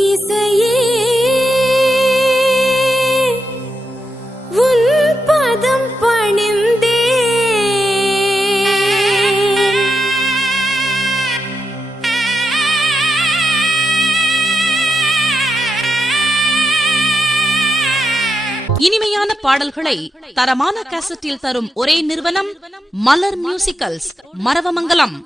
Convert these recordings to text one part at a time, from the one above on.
இசையே உன் பதம் பணிந்தே இனிமையான பாடல்களை தரமான கேசட்டில் தரும் ஒரே நிறுவனம் மலர் மியூசிக்கல்ஸ், மரவமங்கலம்.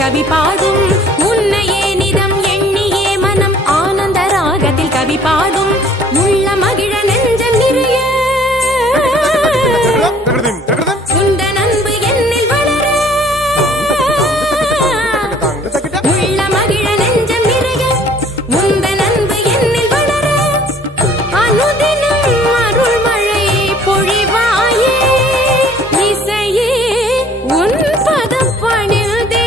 கவி பாடும் உன்னையே நிதம் எண்ணியே மனம் ஆனந்த ராகத்தில் கவி பாடும் உள்ள மகிழ நெஞ்சம் நிறைய உண்ட நன்பு என்னில் வளர உள்ள மகிழ நெஞ்சம் நிறைய உண்ட நன்பு என்னில் வளர அனுதினம் அருள் மழை பொழிவாயே இசையே உன் பதம் பணிந்தே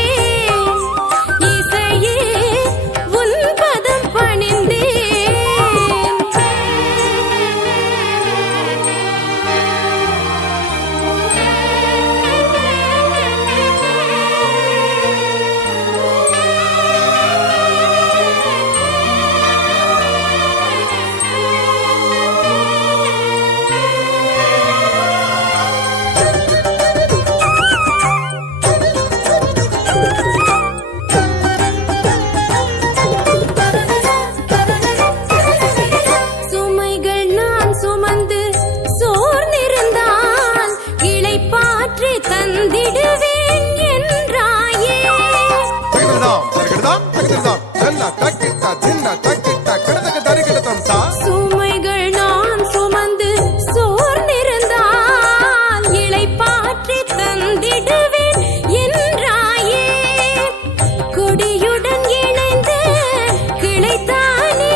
சுமைகள் நான் சுமந்து சோர்ந்திருந்தால் இளைப்பாற்றி தந்திடுவேன் என்றாயே கொடியுடன் இணைந்து கிளைத்தானே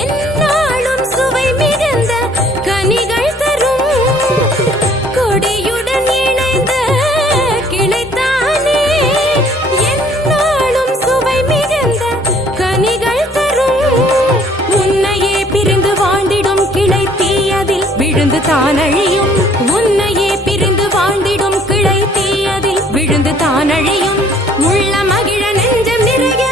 என்னாலும் சுவை மிகுந்த கனிகள் தரும் கொடியுடன் இணைந்த கிளைத்தானே என்னாலும் சுவை மிகுந்த கனிகள் தரும் உன்னையே பிரிந்து வாழ்ந்திடும் கிளை தீயதில் விழுந்து தானழியும் உன்னையே பிரிந்து வாழ்ந்திடும் கிளை தீயதில் விழுந்து தானழியும் உள்ள மகிழ நெஞ்சம் நிறைய